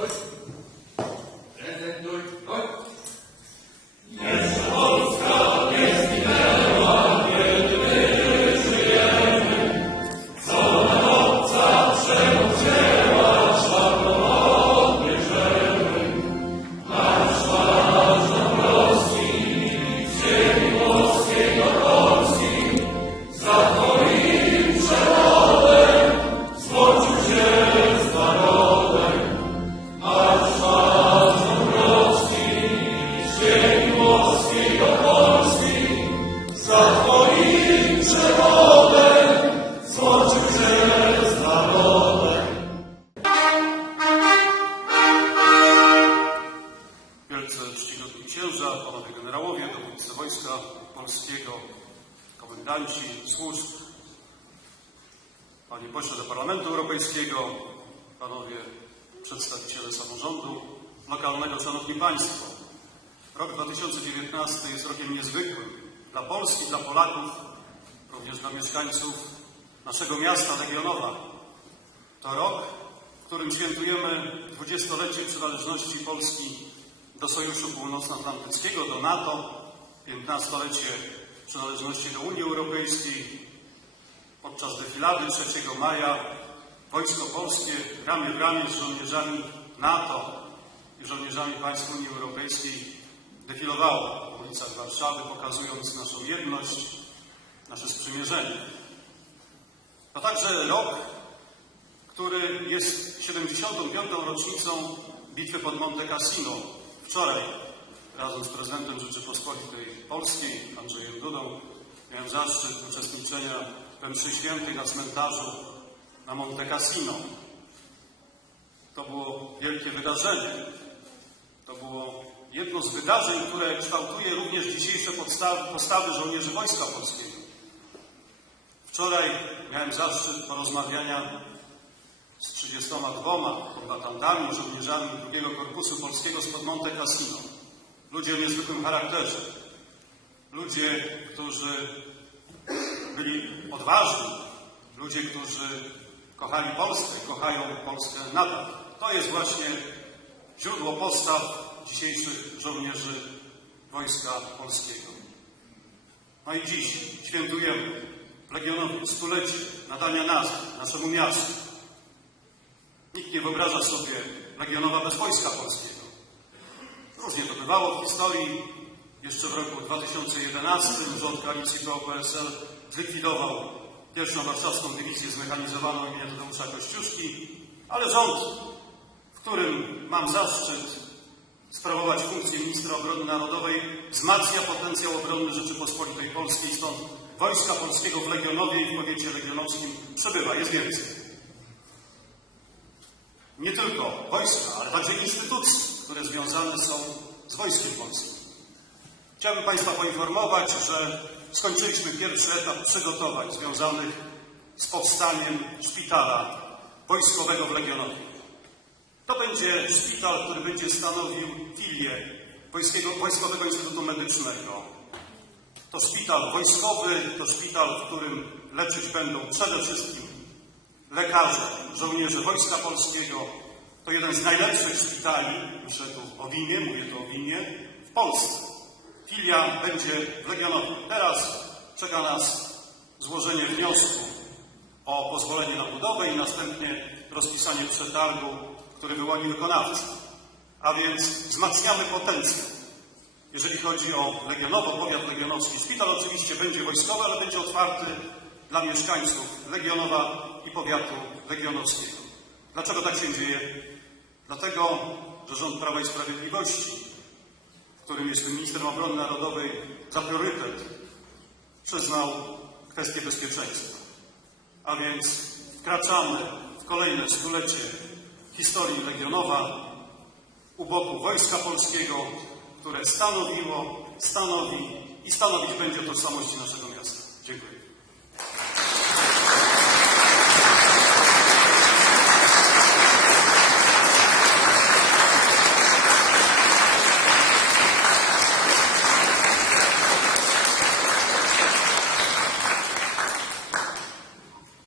我 panowie generałowie, dowódcy Wojska Polskiego, komendanci służb, panie pośle do Parlamentu Europejskiego, panowie przedstawiciele samorządu lokalnego, szanowni państwo. Rok 2019 jest rokiem niezwykłym dla Polski, dla Polaków, również dla mieszkańców naszego miasta Legionowa. To rok, w którym świętujemy 20-lecie przynależności Polski do Sojuszu Północnoatlantyckiego, do NATO, piętnastolecie przynależności do Unii Europejskiej. Podczas defilady 3 maja Wojsko Polskie ramię w ramię z żołnierzami NATO i żołnierzami państw Unii Europejskiej defilowało po ulicach Warszawy, pokazując naszą jedność, nasze sprzymierzenie. To także rok, który jest 75. rocznicą bitwy pod Monte Cassino. Wczoraj razem z prezydentem Rzeczypospolitej Polskiej, Andrzejem Dudą, miałem zaszczyt uczestniczenia we mszy świętej na cmentarzu na Monte Cassino. To było wielkie wydarzenie. To było jedno z wydarzeń, które kształtuje również dzisiejsze podstawy, postawy żołnierzy Wojska Polskiego. Wczoraj miałem zaszczyt porozmawiania z 32 kombatantami, żołnierzami II Korpusu Polskiego spod Monte Cassino. Ludzie o niezwykłym charakterze. Ludzie, którzy byli odważni. Ludzie, którzy kochali Polskę, kochają Polskę nadal. To jest właśnie źródło postaw dzisiejszych żołnierzy Wojska Polskiego. No i dziś świętujemy Legionowi stulecie nadania nazwy naszemu miastu. Nikt nie wyobraża sobie Legionowa bez Wojska Polskiego. Różnie to bywało w historii. Jeszcze w roku 2011 rząd koalicji PO-PSL zlikwidował pierwszą warszawską dywizję zmechanizowaną imienia Tadeusza Kościuszki, ale rząd, w którym mam zaszczyt sprawować funkcję ministra obrony narodowej, wzmacnia potencjał obronny Rzeczypospolitej Polskiej, stąd Wojska Polskiego w Legionowie i w powiecie legionowskim przebywa, jest więcej. Nie tylko wojska, ale także instytucje, które związane są z Wojskiem Polskim. Chciałbym Państwa poinformować, że skończyliśmy pierwszy etap przygotowań związanych z powstaniem szpitala wojskowego w Legionowie. To będzie szpital, który będzie stanowił filię Wojskiego, Wojskowego Instytutu Medycznego. To szpital wojskowy, to szpital, w którym leczyć będą przede wszystkim lekarze, żołnierze Wojska Polskiego. To jeden z najlepszych szpitali, myślę tu o Wilnie, mówię tu o Wilnie, w Polsce. Filia będzie w Legionowie. Teraz czeka nas złożenie wniosku o pozwolenie na budowę i następnie rozpisanie przetargu, który wyłoni wykonawca. A więc wzmacniamy potencjał. Jeżeli chodzi o Legionowo, powiat legionowski, szpital oczywiście będzie wojskowy, ale będzie otwarty dla mieszkańców Legionowa i powiatu legionowskiego. Dlaczego tak się dzieje? Dlatego, że rząd Prawa i Sprawiedliwości, którym jestem ministrem obrony narodowej, za priorytet przyznał kwestię bezpieczeństwa. A więc wkraczamy w kolejne stulecie historii Legionowa u boku Wojska Polskiego, które stanowiło, stanowi i stanowić będzie tożsamości naszego